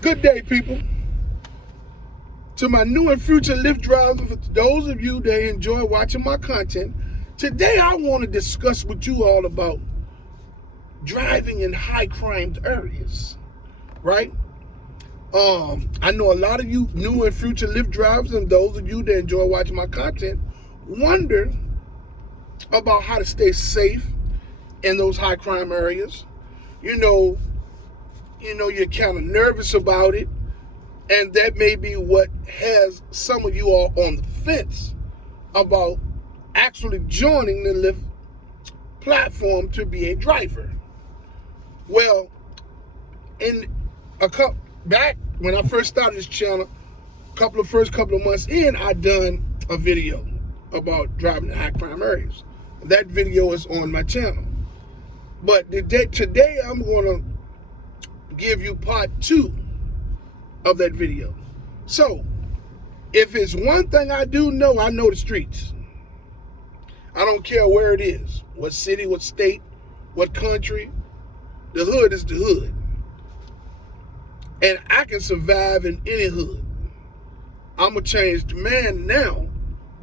Good day, people. To my new and future Lyft drivers, for those of you that enjoy watching my content, today I want to discuss with you all about driving in high crime areas, right? I know a lot of you new and future Lyft drivers and those of you that enjoy watching my content wonder about how to stay safe in those high crime areas. You're kind of nervous about it, and that may be what has some of you all on the fence about actually joining the Lyft platform to be a driver. Well, back when I first started this channel, first couple of months in, I done a video about driving in high crime areas. That video is on my channel. But today I'm gonna give you part 2 of that video. So, if it's one thing I do know, I know the streets. I don't care where it is, what city, what state, what country. The hood is the hood. And I can survive in any hood. I'm a changed man now,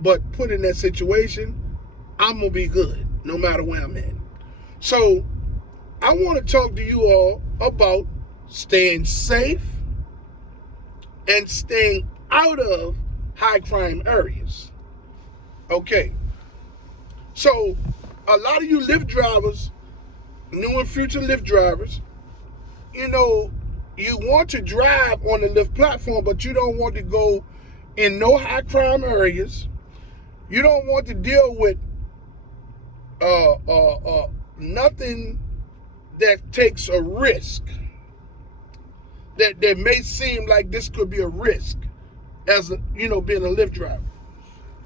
but put in that situation, I'm gonna be good no matter where I'm at. So I want to talk to you all about staying safe and staying out of high crime areas. Okay. So a lot of you Lyft drivers, new and future Lyft drivers, you want to drive on the Lyft platform, but you don't want to go in no high crime areas. You don't want to deal with nothing that takes a risk. That may seem like this could be a risk as being a Lyft driver.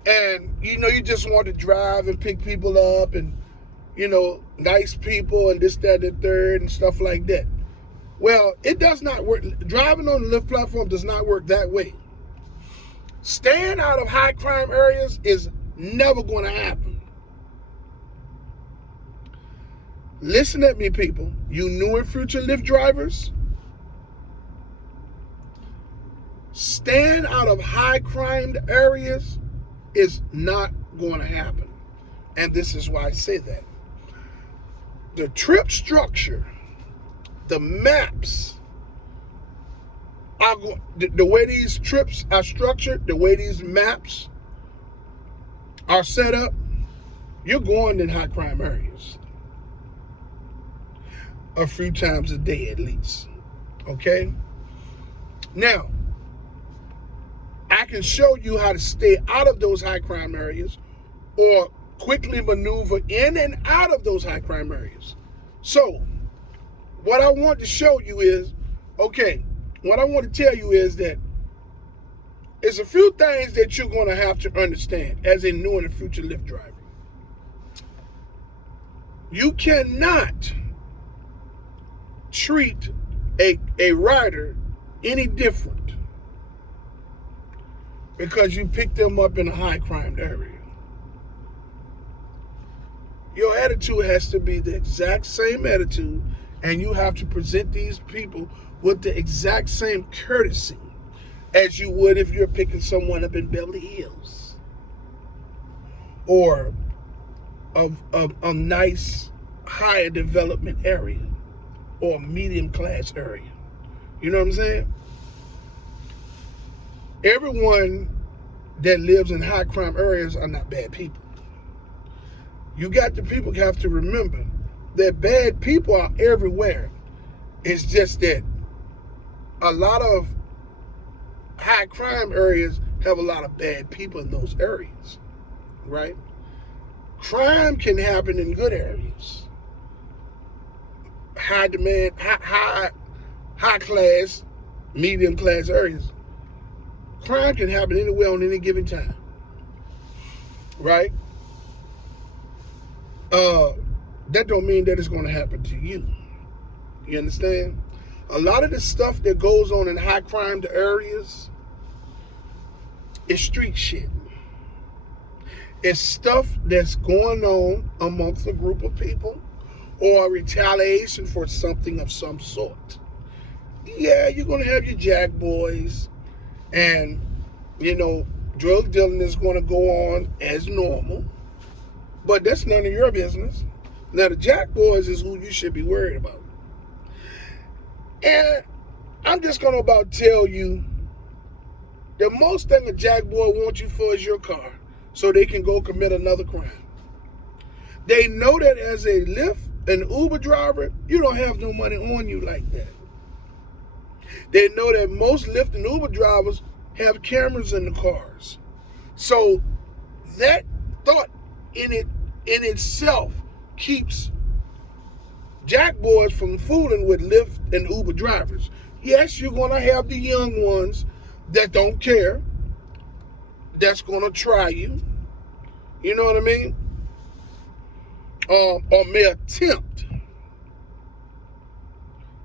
And you just want to drive and pick people up and nice people and this, that, and the third and stuff like that. Well, it does not work. Driving on the Lyft platform does not work that way. Staying out of high crime areas is never going to happen. Listen at me, people. You new and future Lyft drivers. Staying out of high crime areas is not going to happen. And this is why I say that. The trip structure, the maps, the way these trips are structured, the way these maps are set up, you're going in high crime areas a few times a day at least. Okay? Now, I can show you how to stay out of those high crime areas or quickly maneuver in and out of those high crime areas. So, what I want to show you is, what I want to tell you is that it's a few things that you're going to have to understand as a new and a future Lyft driver. You cannot treat a rider any different because you pick them up in a high crime area. Your attitude has to be the exact same attitude, and you have to present these people with the exact same courtesy as you would if you're picking someone up in Beverly Hills or a nice higher development area or medium class area. You know what I'm saying? Everyone that lives in high crime areas are not bad people. You have to remember that bad people are everywhere. It's just that a lot of high crime areas have a lot of bad people in those areas, right? Crime can happen in good areas. High demand, high class, medium class areas. Crime can happen anywhere on any given time, right? That don't mean that it's going to happen to you. You understand? A lot of the stuff that goes on in high crime areas is street shit. It's stuff that's going on amongst a group of people or retaliation for something of some sort. Yeah, you're going to have your jack boys, and, drug dealing is going to go on as normal, but that's none of your business. Now, the jack boys is who you should be worried about. And I'm just going to about tell you, the most thing a jack boy wants you for is your car, so they can go commit another crime. They know that as a Lyft and Uber driver, you don't have no money on you like that. They know that most Lyft and Uber drivers have cameras in the cars. So that thought in itself keeps jack boys from fooling with Lyft and Uber drivers. Yes, you're going to have the young ones that don't care, that's going to try you. You know what I mean? Or may attempt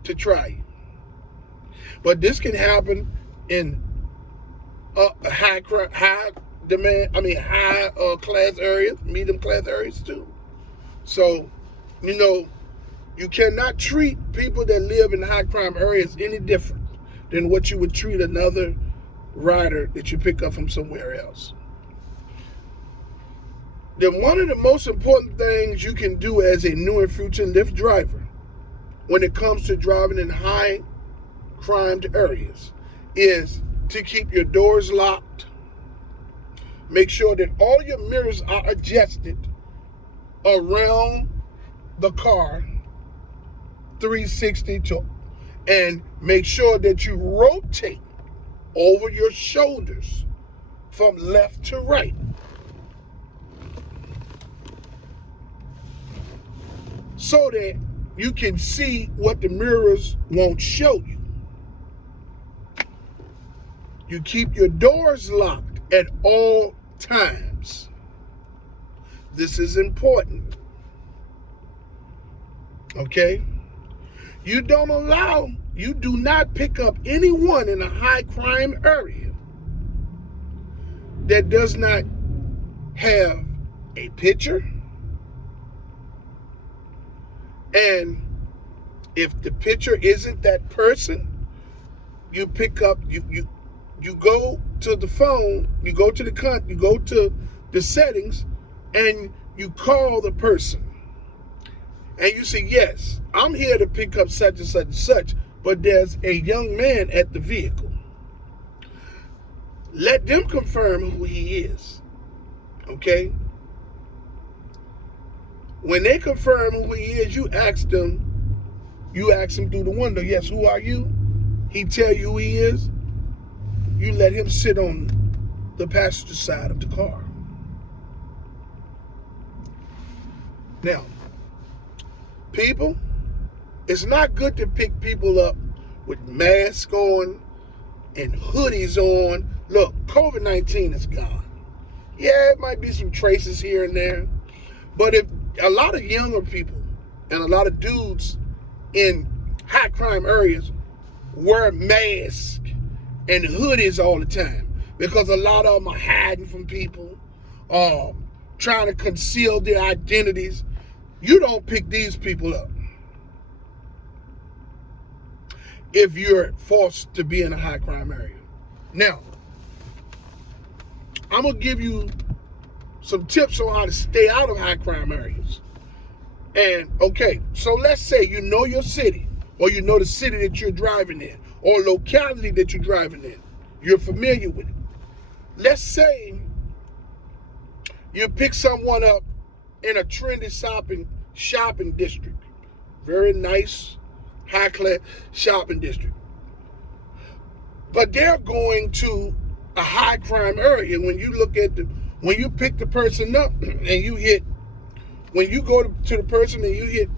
to try you. But this can happen in high class areas, medium class areas too. So, you cannot treat people that live in high crime areas any different than what you would treat another rider that you pick up from somewhere else. Then one of the most important things you can do as a new and future Lyft driver when it comes to driving in high crime areas is to keep your doors locked. Make sure that all your mirrors are adjusted around the car 360 and make sure that you rotate over your shoulders from left to right. So that you can see what the mirrors won't show you. You keep your doors locked at all times. This is important. Okay? You do not pick up anyone in a high crime area that does not have a picture. And if the picture isn't that person, you pick up, you go to the phone, you go to the settings, and you call the person. And you say, yes, I'm here to pick up such and such and such, but there's a young man at the vehicle. Let them confirm who he is. Okay? When they confirm who he is, you ask him through the window, yes, who are you? He tell you who he is. You let him sit on the passenger side of the car. Now, people, it's not good to pick people up with masks on and hoodies on. Look, COVID-19 is gone. Yeah, it might be some traces here and there, but if a lot of younger people and a lot of dudes in high crime areas wear masks and hoodies all the time because a lot of them are hiding from people, trying to conceal their identities. You don't pick these people up if you're forced to be in a high crime area. Now, I'm going to give you some tips on how to stay out of high crime areas. And, okay, so let's say you know your city, or you know the city that you're driving in, or locality that you're driving in. You're familiar with it. Let's say you pick someone up in a trendy shopping district. Very nice, high-class shopping district. But they're going to a high crime area. When you pick the person up and when you go to the person and you hit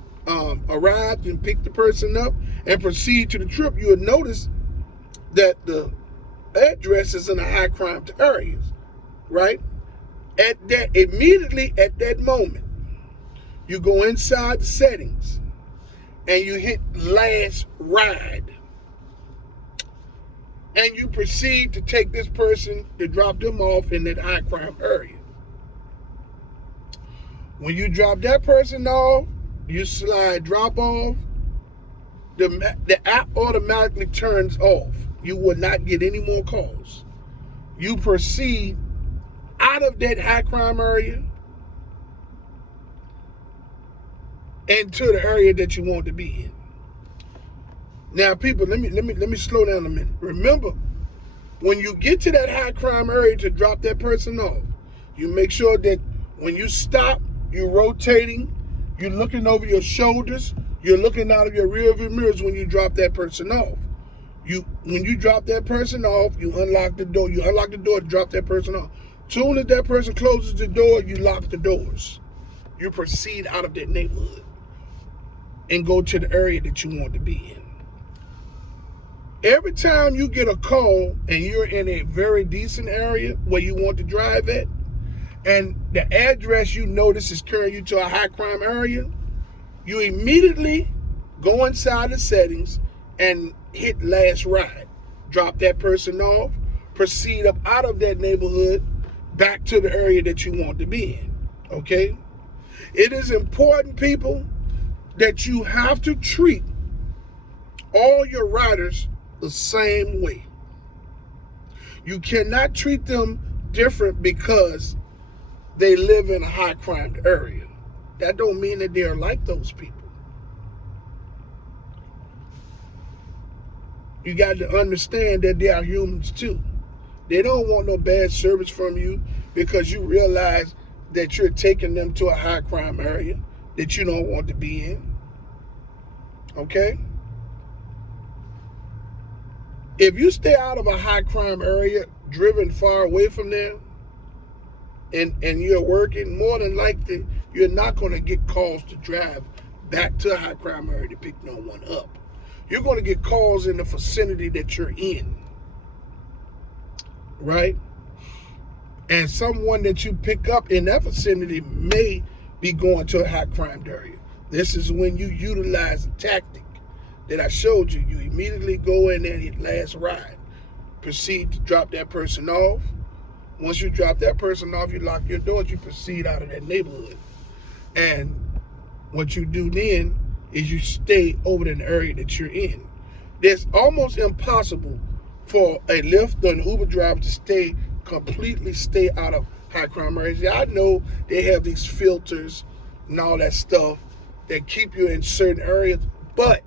arrived and pick the person up and proceed to the trip, you will notice that the address is in a high crime areas, right? Immediately at that moment, you go inside the settings and you hit last ride. And you proceed to take this person to drop them off in that high crime area. When you drop that person off, you slide drop off, the app automatically turns off. You will not get any more calls. You proceed out of that high crime area into the area that you want to be in. Now, people, let me slow down a minute. Remember, when you get to that high crime area to drop that person off, you make sure that when you stop, you're rotating, you're looking over your shoulders, you're looking out of your rearview mirrors when you drop that person off. When you drop that person off, you unlock the door. You unlock the door to drop that person off. Soon as that person closes the door, you lock the doors. You proceed out of that neighborhood and go to the area that you want to be in. Every time you get a call and you're in a very decent area where you want to drive at, and the address you notice is carrying you to a high crime area, you immediately go inside the settings and hit last ride. Drop that person off, proceed up out of that neighborhood back to the area that you want to be in, okay? It is important, people, that you have to treat all your riders the same way. You cannot treat them different because they live in a high crime area. That don't mean that they're like those people. You got to understand that they are humans too. They don't want no bad service from you because you realize that you're taking them to a high crime area that you don't want to be in. Okay? If you stay out of a high crime area, driven far away from there, and you're working, more than likely, you're not going to get calls to drive back to a high crime area to pick no one up. You're going to get calls in the vicinity that you're in, right? And someone that you pick up in that vicinity may be going to a high crime area. This is when you utilize a tactic that I showed you. You immediately go in there and hit last ride. Proceed to drop that person off. Once you drop that person off, you lock your doors, you proceed out of that neighborhood. And what you do then is you stay over in the area that you're in. It's almost impossible for a Lyft or an Uber driver to completely stay out of high crime areas. I know they have these filters and all that stuff that keep you in certain areas, but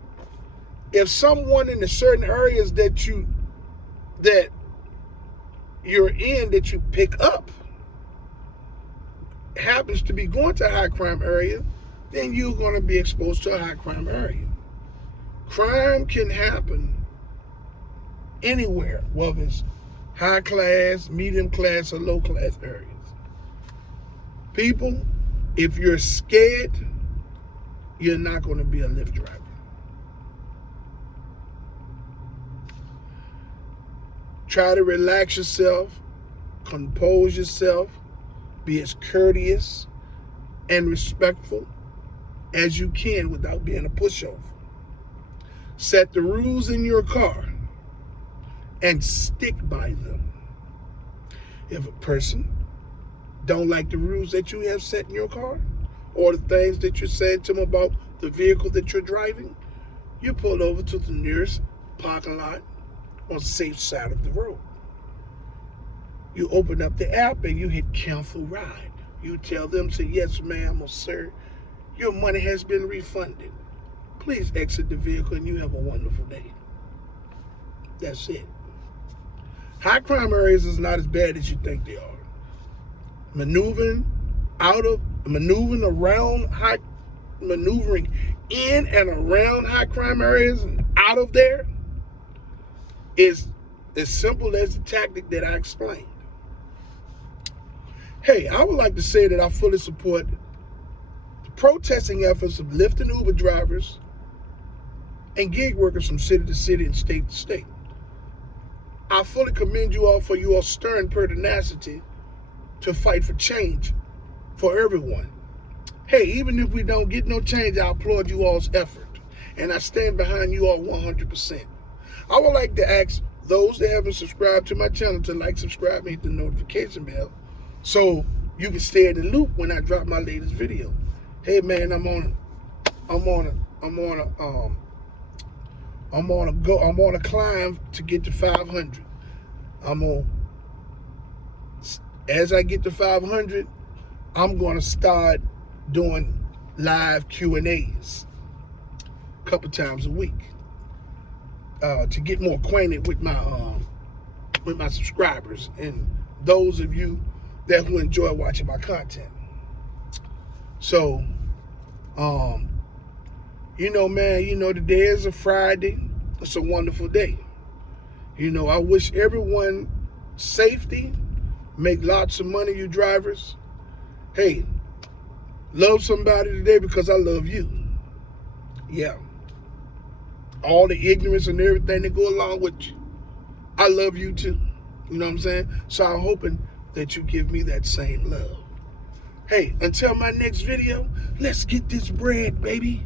if someone in the certain areas that you're in, that you pick up, happens to be going to a high crime area, then you're going to be exposed to a high crime area. Crime can happen anywhere, whether it's high class, medium class, or low class areas. People, if you're scared, you're not going to be a Lyft driver. Try to relax yourself, compose yourself, be as courteous and respectful as you can without being a pushover. Set the rules in your car and stick by them. If a person don't like the rules that you have set in your car, or the things that you're saying to them about the vehicle that you're driving, you pull over to the nearest parking lot on the safe side of the road. You open up the app and you hit cancel ride. You tell them, say, yes, ma'am or sir, your money has been refunded. Please exit the vehicle and you have a wonderful day. That's it. High crime areas is not as bad as you think they are. Maneuvering in and around high crime areas and out of there is as simple as the tactic that I explained. Hey, I would like to say that I fully support the protesting efforts of Lyft and Uber drivers and gig workers from city to city and state to state. I fully commend you all for your stern pertinacity to fight for change for everyone. Hey, even if we don't get no change, I applaud you all's effort, and I stand behind you all 100%. I would like to ask those that haven't subscribed to my channel to like, subscribe, and hit the notification bell so you can stay in the loop when I drop my latest video. Hey man, I'm on a I'm on a climb to get to 500. As I get to 500, I'm gonna start doing live Q&As a couple times a week to get more acquainted with my subscribers and those of you who enjoy watching my content. So, man, today is a Friday. It's a wonderful day. I wish everyone safety. Make lots of money, you drivers. Hey, love somebody today because I love you. Yeah. All the ignorance and everything that go along with you. I love you too. You know what I'm saying? So I'm hoping that you give me that same love. Hey, until my next video, let's get this bread, baby.